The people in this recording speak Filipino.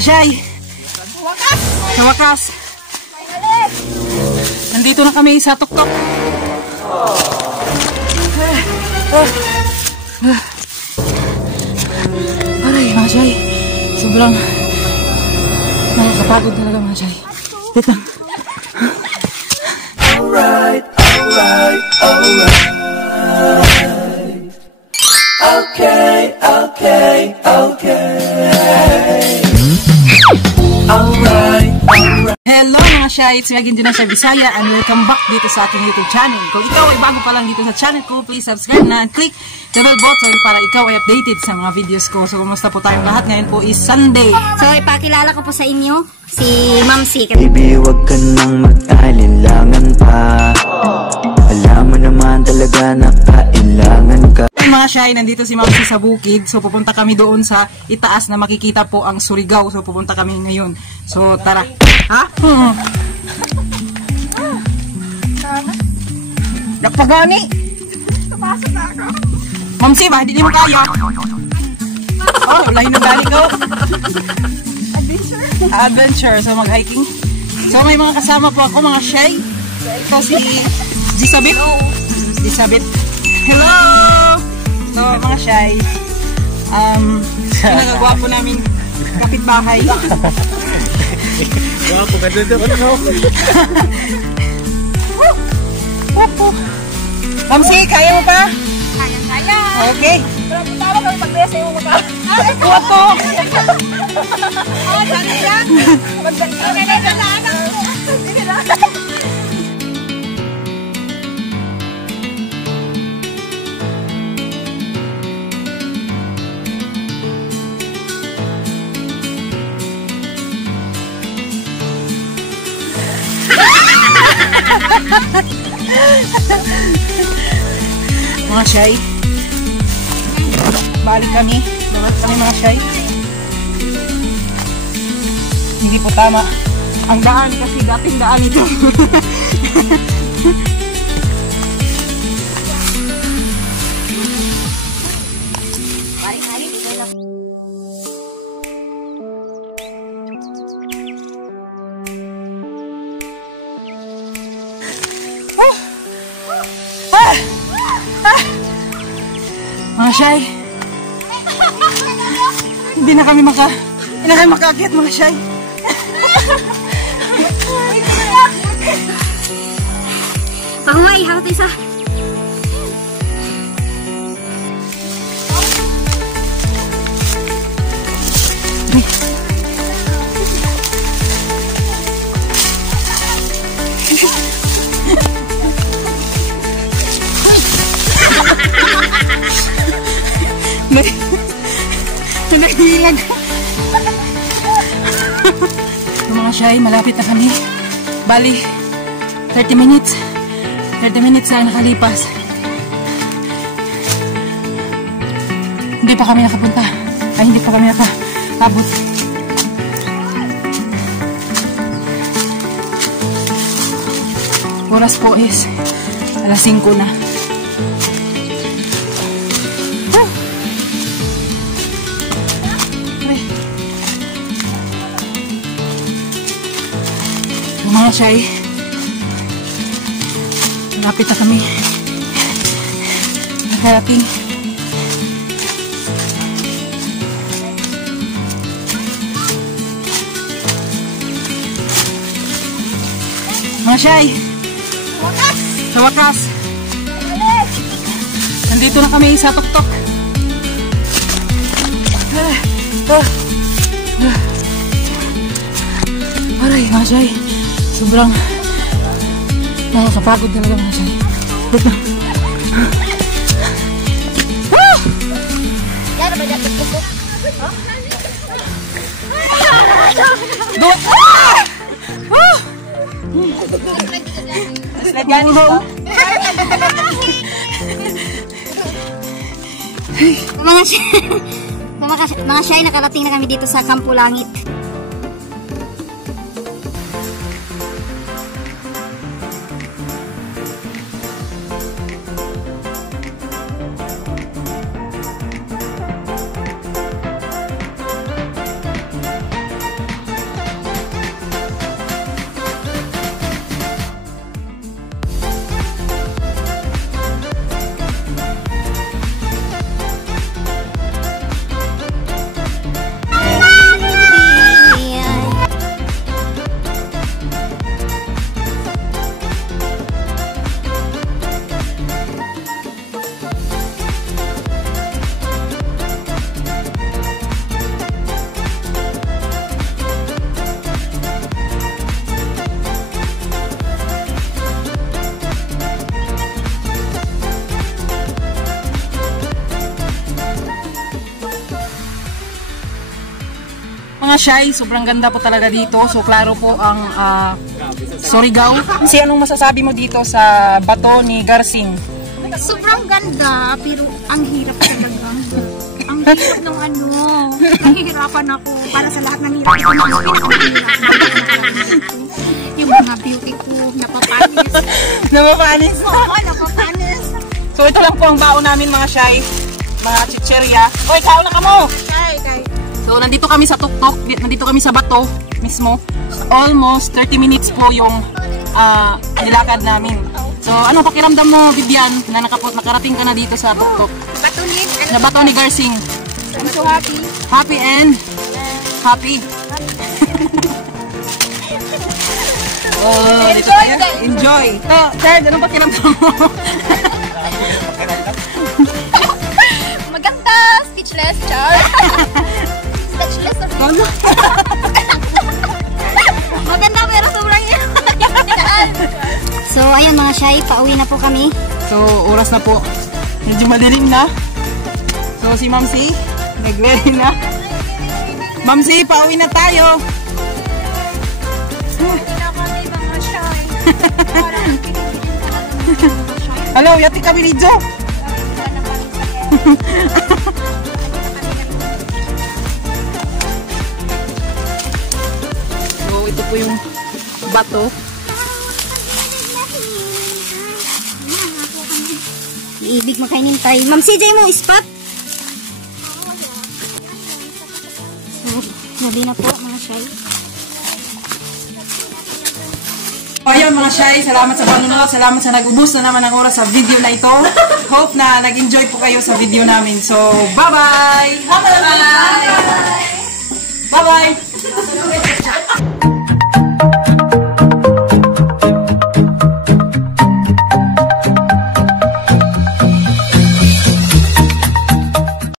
Mga Shay, sa wakas, nandito na kami sa tuktok. Aray, mga Shay, sobrang nakakapagod talaga mga Shay. Dito. Alright, alright, alright. Okay, okay, okay. Alright, alright. Hello mga Shay, it's me again din sa Bisaya and welcome back dito sa aking YouTube channel. Kung ikaw ay bago pa lang dito sa channel ko, please subscribe na and click the bell button para ikaw ay updated sa mga videos ko. So kumusta po tayong lahat? Ngayon po is Sunday. So ipakilala ko po sa inyo si Ma'am C. Baby, wag ka nang mag-alinlangan pa. Alam mo naman talaga na kailangan ka. Mga Shay, nandito si Ma'am C sa bukid. So pupunta kami doon sa itaas na makikita po ang Surigao. So pupunta kami ngayon. So tara. Ha? Napagani. Napasok na ako. Ma'am C, ba? Hindi mo kaya. Oh, lahin ng gali ko. Adventure. So mag-hiking. So may mga kasama po ako mga Shay. Ito si Gisabit. Gisabit. Hello! So mga Shay. Pinagagwapo namin kapitbahay. Wapo ka dito. Ma'am C, kaya mo pa? Kaya. Okay. Pero tama kami pag-besa yung mukha. Kuha ko. Oh, dali yan. Okay, dali. Mga Shay, balik kami mga Shay. Hindi po tama ang daan kasi dating daan ito. Mga Shay, hindi na kami makaakyat mga Shay. Pangway, hawat isa. Naghihilag. Mga Shay, malapit na kami. Bali, 30 minutes. 30 minutes na nakalipas. Hindi pa kami nakapunta. Ay, hindi pa kami nakabot. Oras po is alas 5 na. Mga Shay, malapit na kami nakarating. Mga Shay, sa wakas, nandito na kami sa tuktok. Aray, mga Shay, sobrang nakakapagod talaga mga Shay. Dito. Doon! Lagyan mo. Mga Shay, nakarating na kami dito sa Kampo Langit. mga shy, sobrang ganda po talaga dito. So klaro po ang Surigao. Kasi anong masasabi mo dito sa bato ni Garsing? Sobrang ganda, pero ang hirap talaga. Ang hirap ng ano. Nahihirapan ako para sa lahat ng hirap. Yung mga beauty ko, napapanis. Napapanis? Oo, napapanis. So ito lang po ang baon namin mga shy. Mga chicherya. Hoy, kaon na ka mo! Kay. So nandito kami sa tuktok. Nandito kami sa bato mismo. Almost 30 minutes po yung nilakad namin. So ano pakiramdam mo, Vivian, na nakarating ka na dito sa tuktok? Batulit. Na bato ni Garsing. I'm so happy. Happy and happy. Oh, dito tayo. Enjoy. So, Chad, anong pakiramdam mo? Maganda. Speechless, Char. Speechless na maganda pero sobrang So, ayun mga shy, pauwi na po kami. So, oras na po. Medyo madilim na. So, si Ma'am C, nag-ready na. Ma'am C, pauwi na tayo. Hello, yati kami ni Jo. So, ito po yung bato. Ibig makainin tayo. Ma'am CJ mo, spot. So, gabi na po mga shy. Ayun mga shy, salamat sa panonood, salamat sa nag-ubos na naman ng oras sa video na ito. Hope na nag-enjoy po kayo sa video namin. So, bye-bye! Bye-bye! Bye-bye!